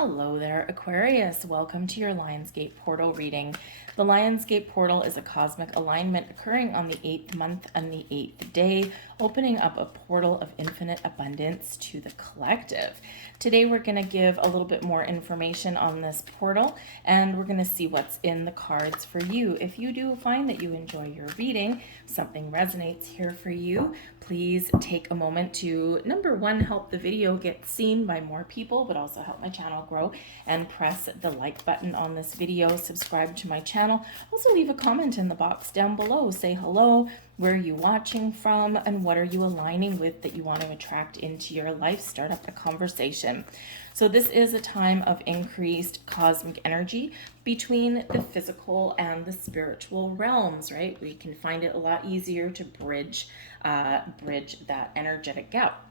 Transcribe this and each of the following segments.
Hello there, Aquarius. Welcome to your Lionsgate Portal reading. The Lionsgate Portal is a cosmic alignment occurring on the 8th month and the 8th day, opening up a portal of infinite abundance to the collective. Today we're going to give a little bit more information on this portal, and we're going to see what's in the cards for you. If you do find that you enjoy your reading, something resonates here for you, please take a moment to, number one, help the video get seen by more people, but also help my channel grow, and press the like button on this video. Subscribe to my channel. Also leave a comment in the box down below. Say hello, where are you watching from, and what are you aligning with that you want to attract into your life. Start up a conversation. So this is a time of increased cosmic energy between the physical and the spiritual realms, right? We can find it a lot easier to bridge that energetic gap.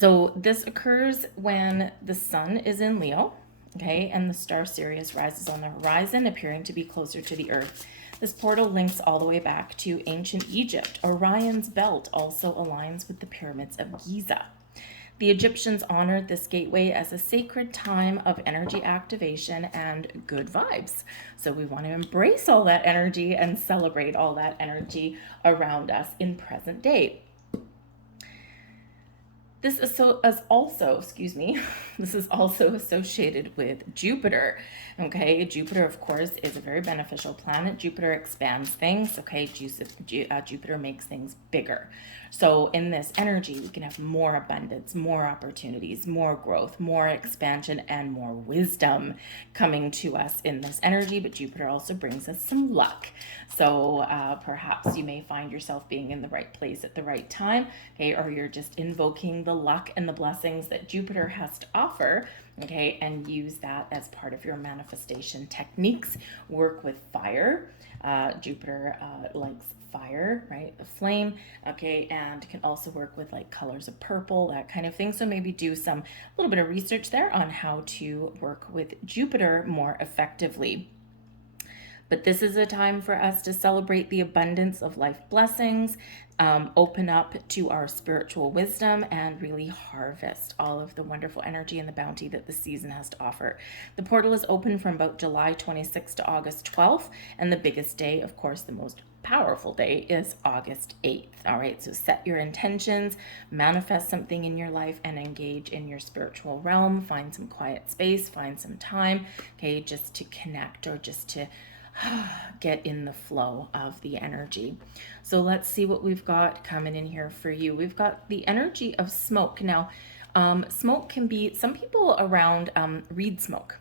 So this occurs when the sun is in Leo, okay, and the star Sirius rises on the horizon, appearing to be closer to the earth. This portal links all the way back to ancient Egypt. Orion's belt also aligns with the pyramids of Giza. The Egyptians honored this gateway as a sacred time of energy activation and good vibes. So we want to embrace all that energy and celebrate all that energy around us in present day. This is also associated with Jupiter. Okay, Jupiter, of course, is a very beneficial planet. Jupiter expands things. Okay, Jupiter makes things bigger. So in this energy, we can have more abundance, more opportunities, more growth, more expansion, and more wisdom coming to us in this energy. But Jupiter also brings us some luck. So perhaps you may find yourself being in the right place at the right time, okay, or you're just invoking the luck and the blessings that Jupiter has to offer, okay, and use that as part of your manifestation techniques. Work with fire. Jupiter likes fire, right? The flame, okay, and can also work with like colors of purple, that kind of thing. So maybe do a little bit of research there on how to work with Jupiter more effectively. But this is a time for us to celebrate the abundance of life blessings, open up to our spiritual wisdom, and really harvest all of the wonderful energy and the bounty that the season has to offer. The portal is open from about July 26th to August 12th, and the biggest day, of course, the most powerful day, is August 8th. All right, so set your intentions, manifest something in your life, and engage in your spiritual realm. Find some quiet space, find some time, okay, just to connect or just to get in the flow of the energy. So let's see what we've got coming in here for you. We've got the energy of smoke. Now, smoke can be, some people around read smoke,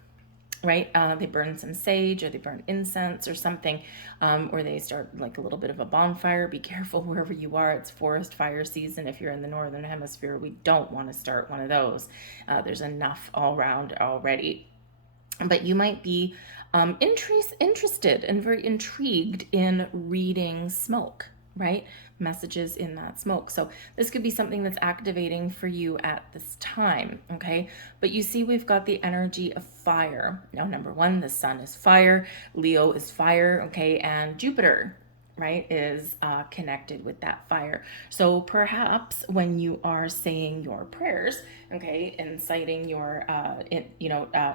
right? They burn some sage, or they burn incense or something, or they start like a little bit of a bonfire. Be careful wherever you are. It's forest fire season. If you're in the northern hemisphere, we don't want to start one of those. There's enough all around already. But you might be interested and very intrigued in reading smoke, right? Messages in that smoke. So this could be something that's activating for you at this time, okay? But you see, we've got the energy of fire. Now, number one, the sun is fire, Leo is fire, okay? And Jupiter, right, is connected with that fire. So perhaps when you are saying your prayers, okay, inciting your,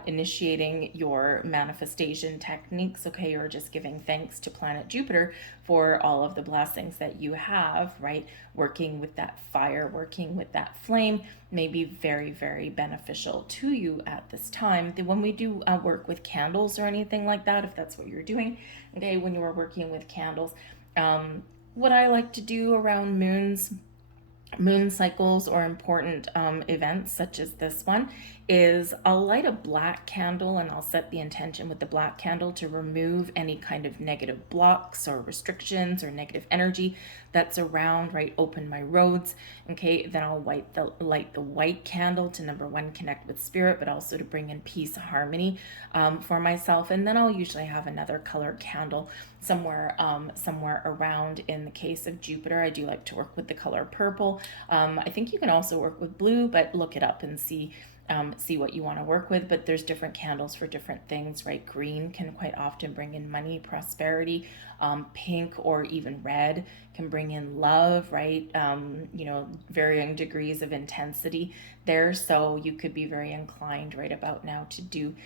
initiating your manifestation techniques, okay, or just giving thanks to planet Jupiter for all of the blessings that you have, right, working with that fire, working with that flame, may be very, very beneficial to you at this time. When we do work with candles or anything like that, if that's what you're doing, okay, when you are working with candles, what I like to do around moon cycles or important events such as this one is I'll light a black candle, and I'll set the intention with the black candle to remove any kind of negative blocks or restrictions or negative energy that's around, right? Open my roads. Okay, then I'll light the white candle to, number one, connect with spirit, but also to bring in peace, harmony for myself. And then I'll usually have another color candle somewhere around. In the case of Jupiter, I do like to work with the color purple. I think you can also work with blue, but look it up and see see what you want to work with. But there's different candles for different things, right? Green can quite often bring in money, prosperity. Pink or even red can bring in love, right? Varying degrees of intensity there. So you could be very inclined right about now to do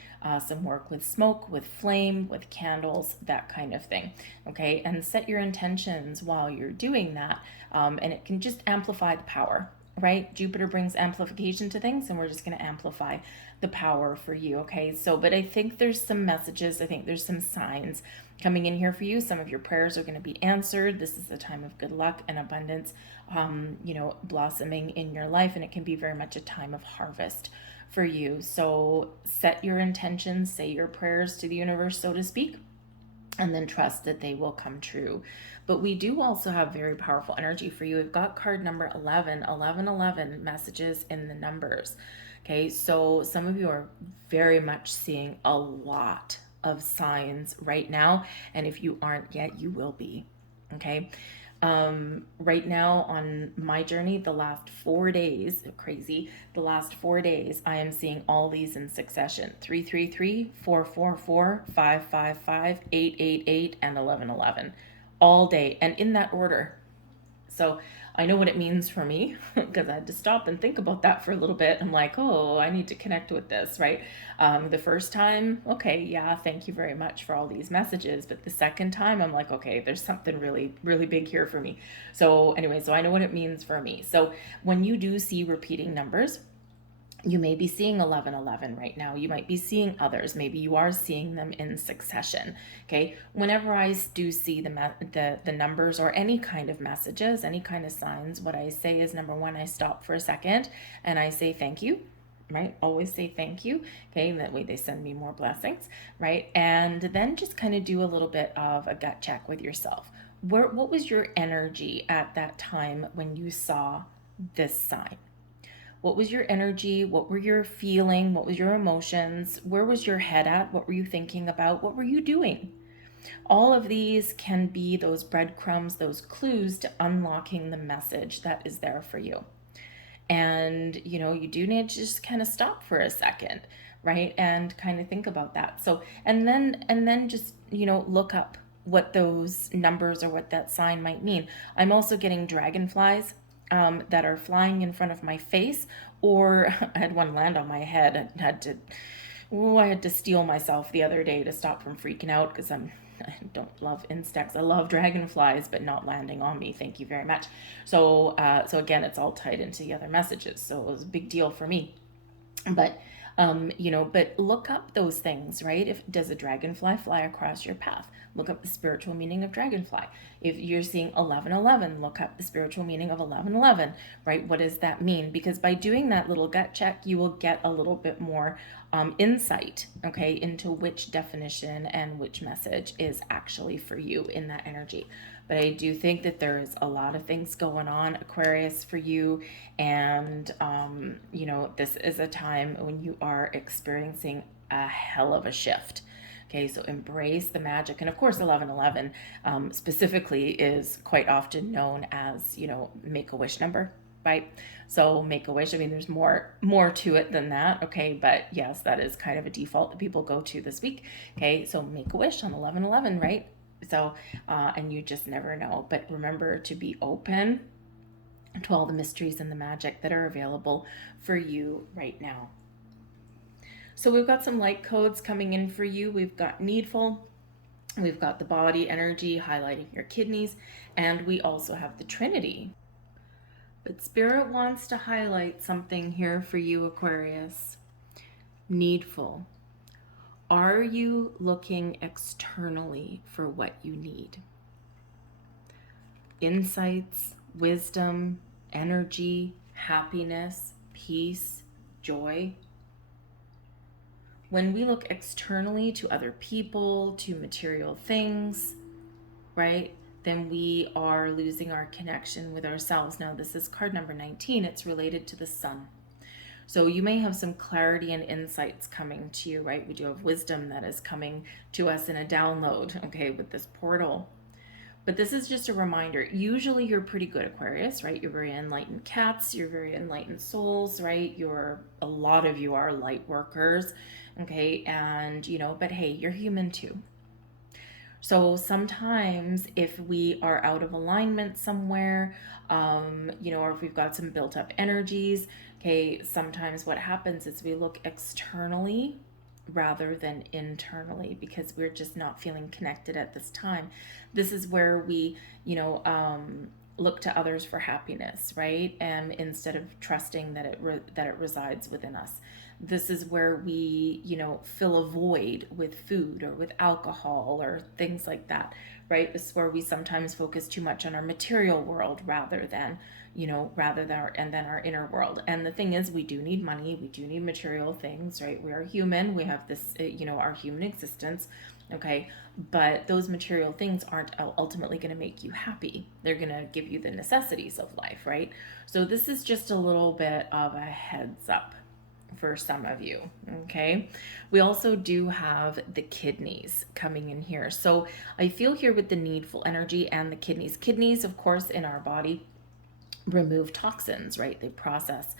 some work with smoke, with flame, with candles, that kind of thing. Okay, and set your intentions while you're doing that, and it can just amplify the power. Right? Jupiter brings amplification to things, and we're just going to amplify the power for you. Okay, so, but I think there's some messages, I think there's some signs coming in here for you. Some of your prayers are going to be answered. This is a time of good luck and abundance, blossoming in your life, and it can be very much a time of harvest for you. So set your intentions, say your prayers to the universe, so to speak, and then trust that they will come true. But we do also have very powerful energy for you. We've got card number 11, 11, 11 messages in the numbers. Okay, so some of you are very much seeing a lot of signs right now. And if you aren't yet, you will be. Okay. Right now on my journey, the last 4 days, crazy, the last 4 days, I am seeing all these in succession: 333, 444, 555, 888, and 1111, all day, and in that order. So I know what it means for me because I had to stop and think about that for a little bit. I'm like, oh, I need to connect with this, right? The first time, okay, yeah, thank you very much for all these messages. But the second time, I'm like, okay, there's something really, really big here for me. So anyway, so I know what it means for me. So when you do see repeating numbers, you may be seeing 1111 right now. You might be seeing others. Maybe you are seeing them in succession. Okay. Whenever I do see the numbers or any kind of messages, any kind of signs, what I say is, number one, I stop for a second and I say thank you. Right? Always say thank you. Okay. That way they send me more blessings. Right. And then just kind of do a little bit of a gut check with yourself. What was your energy at that time when you saw this sign? What was your energy? What were your feeling? What was your emotions? Where was your head at? What were you thinking about? What were you doing? All of these can be those breadcrumbs, those clues to unlocking the message that is there for you. And, you do need to just kind of stop for a second, right? And kind of think about that. So, and then just, look up what those numbers or what that sign might mean. I'm also getting dragonflies that are flying in front of my face, or I had one land on my head. I had to steel myself the other day to stop from freaking out because I don't love insects. I love dragonflies, but not landing on me. Thank you very much. So again, it's all tied into the other messages. So it was a big deal for me. But but look up those things, right? Does a dragonfly fly across your path? Look up the spiritual meaning of dragonfly. If you're seeing 1111, look up the spiritual meaning of 1111, right? What does that mean? Because by doing that little gut check, you will get a little bit more insight, okay, into which definition and which message is actually for you in that energy. But I do think that there is a lot of things going on, Aquarius, for you. And, this is a time when you are experiencing a hell of a shift. Okay, so embrace the magic. And of course, 1111 specifically is quite often known as, Make-A-Wish number, right? So Make-A-Wish, I mean, there's more to it than that, okay? But yes, that is kind of a default that people go to this week, okay? So Make-A-Wish on 1111, right? So, and you just never know. But remember to be open to all the mysteries and the magic that are available for you right now. So we've got some light codes coming in for you. We've got needful, we've got the body energy highlighting your kidneys, and we also have the Trinity. But Spirit wants to highlight something here for you, Aquarius. Needful. Are you looking externally for what you need? Insights, wisdom, energy, happiness, peace, joy. When we look externally to other people, to material things, right, then we are losing our connection with ourselves. Now, this is card number 19. It's related to the sun. So you may have some clarity and insights coming to you, right? We do have wisdom that is coming to us in a download, okay, with this portal. But this is just a reminder. Usually you're pretty good, Aquarius, right? You're very enlightened cats. You're very enlightened souls, right? A lot of you are light workers, okay? And, but hey, you're human too. So sometimes if we are out of alignment somewhere, or if we've got some built up energies, okay, sometimes what happens is we look externally rather than internally because we're just not feeling connected at this time. This is where we, look to others for happiness, right? And instead of trusting that it resides within us. This is where we, fill a void with food or with alcohol or things like that, right? This is where we sometimes focus too much on our material world rather than our inner world. And the thing is, we do need money, we do need material things, right? We are human, we have this, our human existence, okay? But those material things aren't ultimately going to make you happy. They're going to give you the necessities of life, right? So this is just a little bit of a heads up for some of you, okay? We also do have the kidneys coming in here. So I feel here with the needful energy and the kidneys. Kidneys, of course, in our body remove toxins, right? They process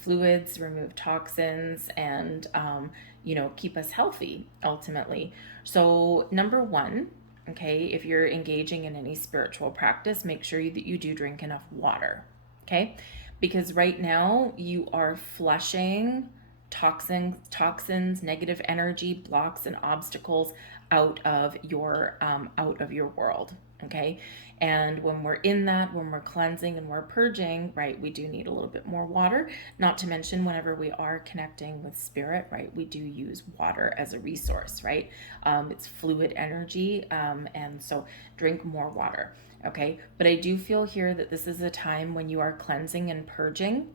fluids, remove toxins, and, keep us healthy ultimately. So number one, okay, if you're engaging in any spiritual practice, make sure that you do drink enough water, okay? Because right now you are flushing toxins, negative energy, blocks, and obstacles out of your world. Okay, and when we're cleansing and we're purging, right, we do need a little bit more water. Not to mention, whenever we are connecting with spirit, right, we do use water as a resource, right? It's fluid energy, and so drink more water. Okay, but I do feel here that this is a time when you are cleansing and purging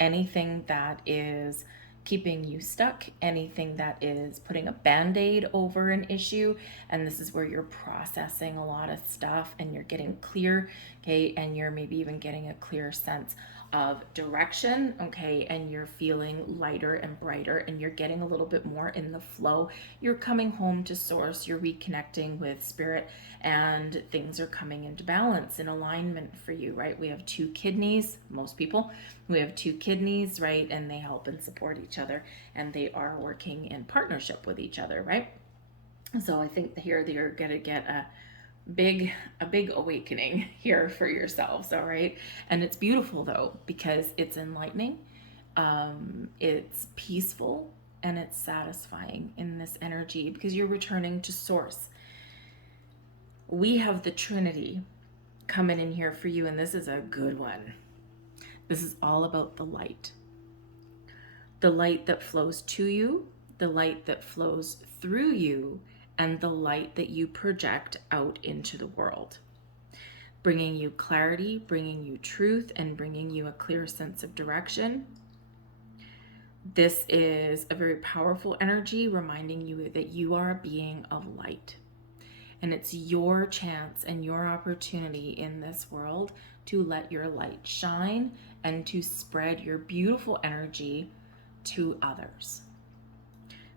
anything that is keeping you stuck, anything that is putting a band-aid over an issue. And this is where you're processing a lot of stuff and you're getting clear, okay, and you're maybe even getting a clear sense of direction, okay, and you're feeling lighter and brighter and you're getting a little bit more in the flow. You're coming home to source, you're reconnecting with spirit, and things are coming into balance, in alignment for you, right? We have two kidneys, most people, we have two kidneys, right? And they help and support each other, and they are working in partnership with each other, right? So I think here you're gonna get a big awakening here for yourselves, all right? And it's beautiful though, because it's enlightening, it's peaceful, and it's satisfying in this energy because you're returning to source. We have the Trinity coming in here for you, and this is a good one. This is all about the light that flows to you, the light that flows through you, and the light that you project out into the world, bringing you clarity, bringing you truth, and bringing you a clear sense of direction. This is a very powerful energy, reminding you that you are a being of light. And it's your chance and your opportunity in this world to let your light shine and to spread your beautiful energy to others.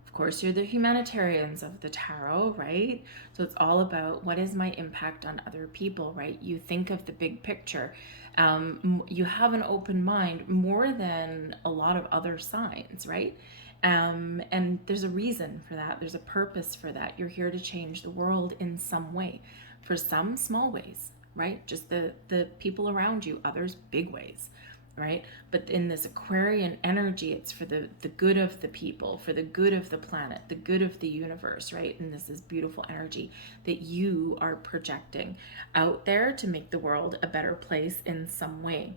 Of course, you're the humanitarians of the tarot, right? So it's all about, what is my impact on other people, right? You think of the big picture. You have an open mind more than a lot of other signs, right? And there's a reason for that. There's a purpose for that. You're here to change the world in some way. For some, small ways, right? Just the people around you. Others, big ways, right? But in this Aquarian energy, it's for the good of the people, for the good of the planet, the good of the universe, right? And this is beautiful energy that you are projecting out there to make the world a better place in some way.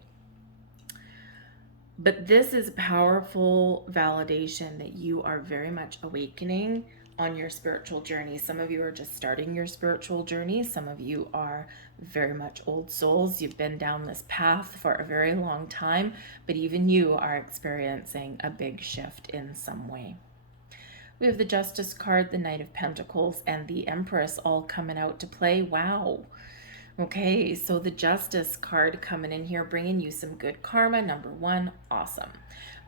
But this is powerful validation that you are very much awakening on your spiritual journey. Some of you are just starting your spiritual journey. Some of you are very much old souls. You've been down this path for a very long time, but even you are experiencing a big shift in some way. We have the Justice card, the Knight of Pentacles, and the Empress all coming out to play. Wow. Okay, so the Justice card coming in here, bringing you some good karma. Number one, awesome.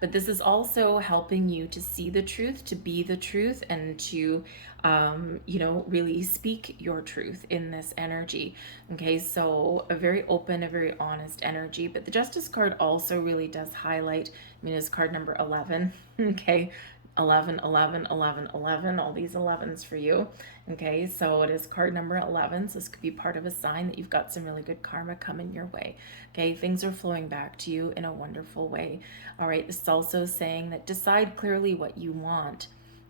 But this is also helping you to see the truth, to be the truth, and to, really speak your truth in this energy. Okay, so a very open, a very honest energy. But the Justice card also really does highlight, I mean, it's card number 11. Okay, 11, 11, 11, 11, all these 11s for you. Okay, so it is card number 11. So this could be part of a sign that you've got some really good karma coming your way. Okay, things are flowing back to you in a wonderful way. All right, this is also saying that decide clearly what you want.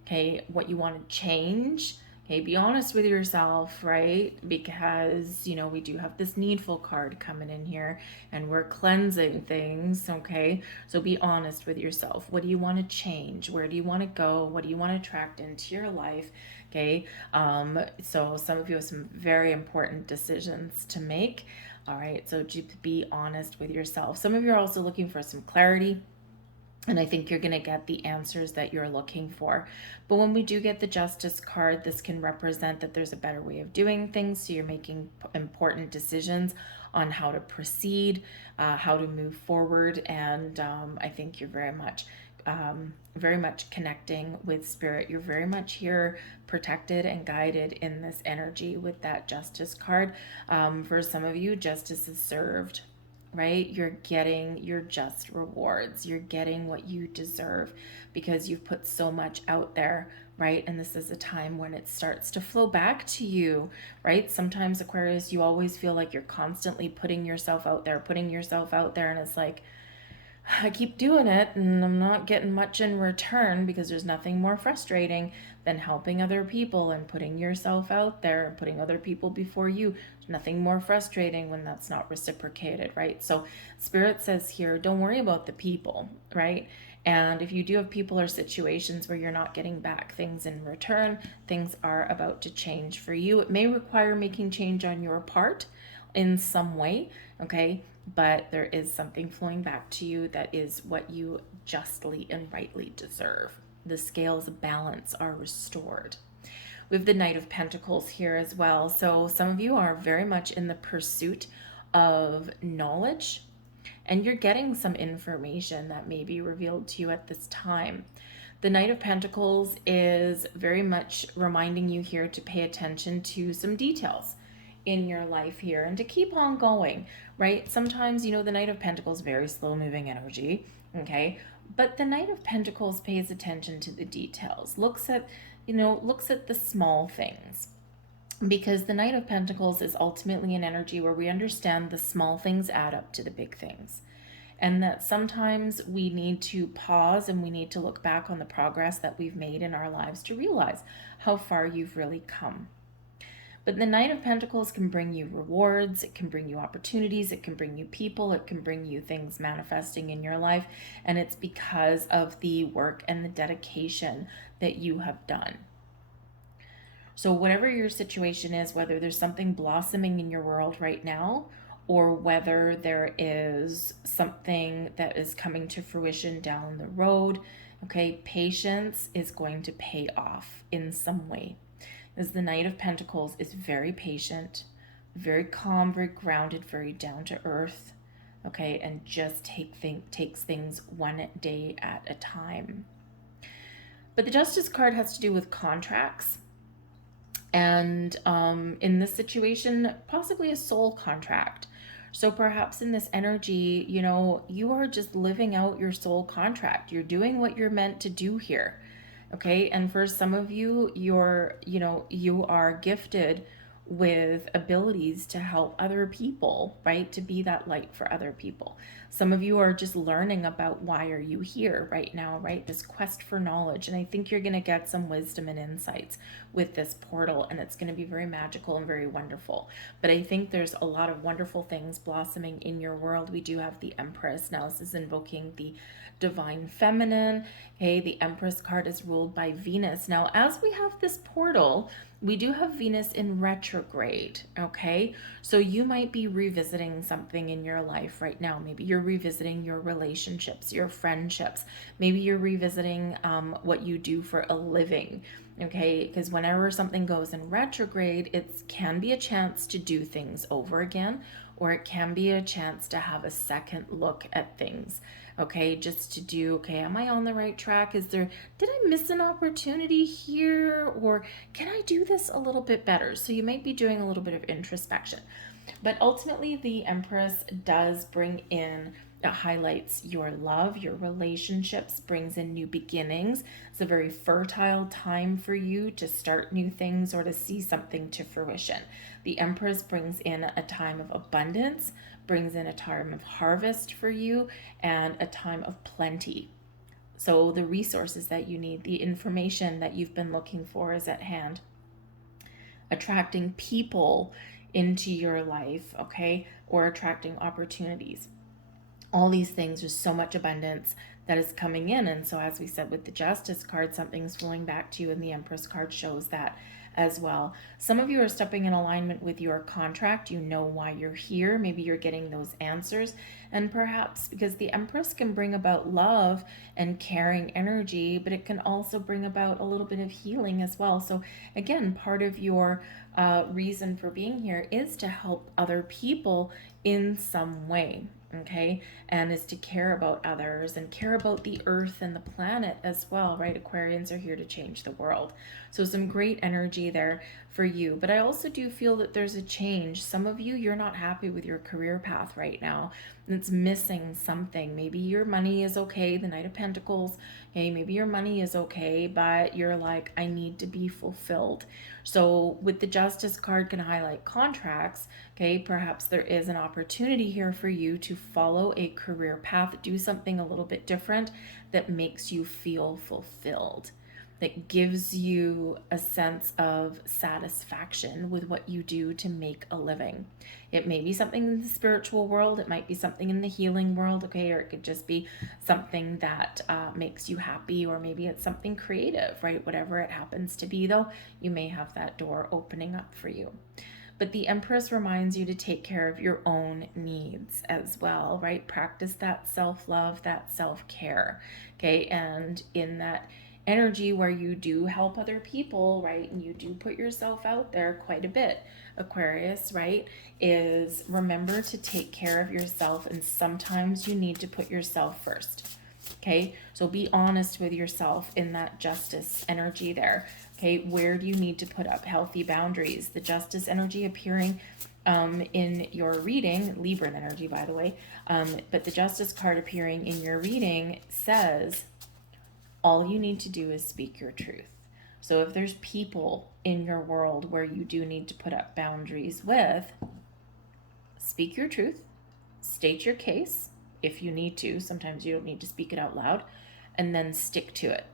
Okay, what you want to change. Okay, be honest with yourself, right? Because, we do have this needful card coming in here and we're cleansing things, okay? So be honest with yourself. What do you want to change? Where do you want to go? What do you want to attract into your life? Okay, so some of you have some very important decisions to make. All right, so be honest with yourself. Some of you are also looking for some clarity, and I think you're going to get the answers that you're looking for. But when we do get the Justice card, this can represent that there's a better way of doing things. So you're making important decisions on how to proceed, how to move forward. And I think you're very much connecting with spirit. You're very much here protected and guided in this energy with that Justice card. For some of you, justice is served, right? You're getting your just rewards. You're getting what you deserve because you've put so much out there, right? And this is a time when it starts to flow back to you, right? Sometimes, Aquarius, you always feel like you're constantly putting yourself out there, and it's like, I keep doing it and I'm not getting much in return, because there's nothing more frustrating than helping other people and putting yourself out there and putting other people before you. There's nothing more frustrating when that's not reciprocated, right? So Spirit says here, don't worry about the people, right? And if you do have people or situations where you're not getting back things in return, things are about to change for you. It may require making change on your part in some way, okay? But there is something flowing back to you that is what you justly and rightly deserve. The scales of balance are restored. We have the Knight of Pentacles here as well. So some of you are very much in the pursuit of knowledge, and you're getting some information that may be revealed to you at this time. The Knight of Pentacles is very much reminding you here to pay attention to some details in your life here and to keep on going, right? Sometimes, the Knight of Pentacles, very slow moving energy, okay? But the Knight of Pentacles pays attention to the details, looks at the small things, because the Knight of Pentacles is ultimately an energy where we understand the small things add up to the big things. And that sometimes we need to pause and we need to look back on the progress that we've made in our lives to realize how far you've really come. But the Knight of Pentacles can bring you rewards, it can bring you opportunities, it can bring you people, it can bring you things manifesting in your life. And it's because of the work and the dedication that you have done. So whatever your situation is, whether there's something blossoming in your world right now, or whether there is something that is coming to fruition down the road, okay, patience is going to pay off in some way. As the Knight of Pentacles is very patient, very calm, very grounded, very down to earth, okay, and just takes things one day at a time. But the Justice card has to do with contracts, and in this situation, possibly a soul contract. So perhaps in this energy, you are just living out your soul contract. You're doing what you're meant to do here. Okay, and for some of you, you are gifted with abilities to help other people, right? To be that light for other people. Some of you are just learning about why are you here right now, right? This quest for knowledge. And I think you're going to get some wisdom and insights with this portal, and it's going to be very magical and very wonderful. But I think there's a lot of wonderful things blossoming in your world. We do have the Empress. Now this is invoking the divine feminine. Okay, the Empress card is ruled by Venus. Now, as we have this portal, we do have Venus in retrograde, okay? So you might be revisiting something in your life right now. Maybe you're revisiting your relationships, your friendships. Maybe you're revisiting what you do for a living, okay? Because whenever something goes in retrograde, it can be a chance to do things over again, or it can be a chance to have a second look at things, okay? Just to do, okay, am I on the right track? Did I miss an opportunity here? Or can I do this a little bit better? So you might be doing a little bit of introspection. But ultimately, the Empress does bring in, it highlights your love, your relationships, brings in new beginnings. It's a very fertile time for you to start new things or to see something to fruition. The Empress brings in a time of abundance, brings in a time of harvest for you, and a time of plenty. So the resources that you need, the information that you've been looking for is at hand. Attracting people into your life, okay, or attracting opportunities. All these things, there's so much abundance that is coming in. And so, as we said with the Justice card, something's flowing back to you, and the Empress card shows that as well. Some of you are stepping in alignment with your contract. You know why you're here. Maybe you're getting those answers. And perhaps because the Empress can bring about love and caring energy, but it can also bring about a little bit of healing as well. So again, part of your reason for being here is to help other people in some way, okay? And is to care about others and care about the earth and the planet as well, right? Aquarians are here to change the world. So some great energy there for you. But I also do feel that there's a change. Some of you, you're not happy with your career path right now. It's missing something. Maybe your money is okay, the Knight of Pentacles. Okay, maybe your money is okay, but you're like, I need to be fulfilled. So with the Justice card can highlight contracts, okay, perhaps there is an opportunity here for you to follow a career path, do something a little bit different that makes you feel fulfilled, that gives you a sense of satisfaction with what you do to make a living. It may be something in the spiritual world, it might be something in the healing world, okay, or it could just be something that makes you happy, or maybe it's something creative, right? Whatever it happens to be, though, you may have that door opening up for you. But the Empress reminds you to take care of your own needs as well, right? Practice that self-love, that self-care, okay? And in that energy where you do help other people, right, and you do put yourself out there quite a bit, Aquarius, right, is remember to take care of yourself, and sometimes you need to put yourself first, okay? So be honest with yourself in that Justice energy there, okay? Where do you need to put up healthy boundaries? The Justice energy appearing in your reading, Libran energy, by the way, but the Justice card appearing in your reading says all you need to do is speak your truth. So if there's people in your world where you do need to put up boundaries with, speak your truth, state your case if you need to. Sometimes you don't need to speak it out loud, and then stick to it.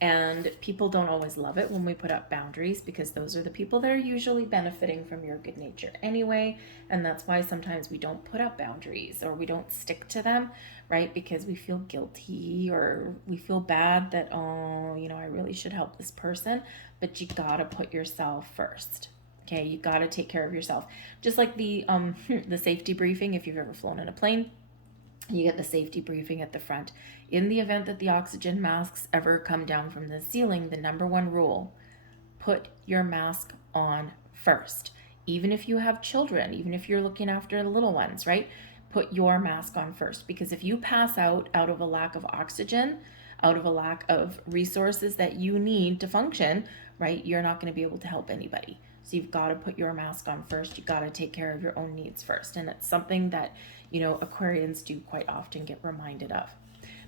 And people don't always love it when we put up boundaries, because those are the people that are usually benefiting from your good nature anyway. And that's why sometimes we don't put up boundaries, or we don't stick to them, right? Because we feel guilty, or we feel bad that, oh, you know, I really should help this person. But you gotta put yourself first. Okay, you gotta take care of yourself. Just like the the safety briefing, if you've ever flown in a plane, you get the safety briefing at the front. In the event that the oxygen masks ever come down from the ceiling, the number one rule, put your mask on first. Even if you have children, even if you're looking after the little ones, right? Put your mask on first, because if you pass out of a lack of oxygen, out of a lack of resources that you need to function, right, you're not going to be able to help anybody. So you've got to put your mask on first. You've got to take care of your own needs first. And it's something that, you know, Aquarians do quite often get reminded of.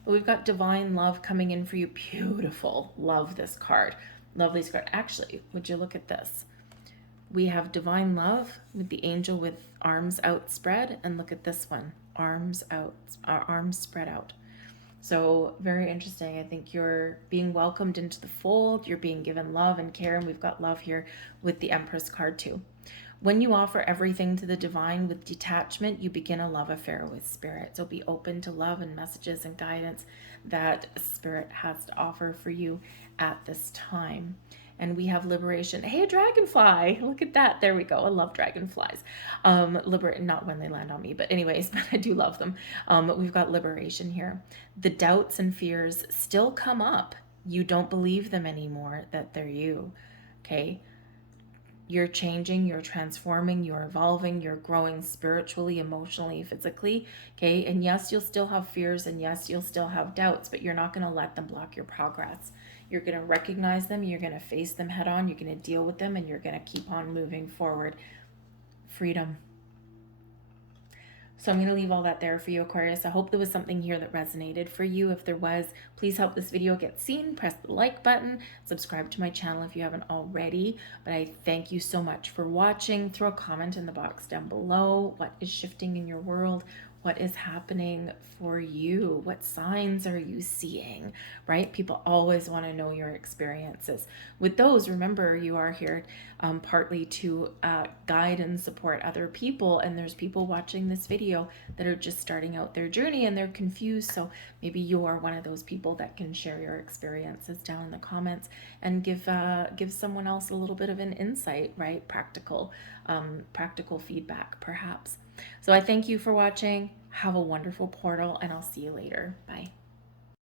But we've got divine love coming in for you. Beautiful. Love this card. Love this card. Actually, would you look at this? We have divine love with the angel with arms outspread. And look at this one. Arms out, arms spread out. So very interesting. I think you're being welcomed into the fold. You're being given love and care. And we've got love here with the Empress card too. When you offer everything to the divine with detachment, you begin a love affair with spirit. So be open to love and messages and guidance that spirit has to offer for you at this time. and we have liberation. Hey, a dragonfly, look at that. There we go. I love dragonflies. Not when they land on me, but anyways, but I do love them. We've got liberation here. The doubts and fears still come up. You don't believe them anymore, that they're you. Okay, you're changing, you're transforming, you're evolving, you're growing spiritually, emotionally, physically. Okay, and yes, you'll still have fears, and yes, you'll still have doubts, but you're not going to let them block your progress. You're going to recognize them, you're going to face them head on, you're going to deal with them, and you're going to keep on moving forward. Freedom. So I'm going to leave all that there for you, Aquarius. I hope there was something here that resonated for you. If there was, please help this video get seen. Press the like button. Subscribe to my channel if you haven't already. But I thank you so much for watching. Throw a comment in the box down below. What is shifting in your world? What is happening for you? What signs are you seeing, right? People always want to know your experiences. With those, remember, you are here partly to guide and support other people. And there's people watching this video that are just starting out their journey and they're confused. So maybe you are one of those people that can share your experiences down in the comments and give someone else a little bit of an insight, right? Practical feedback, perhaps. So I thank you for watching. Have a wonderful portal, and I'll see you later. Bye.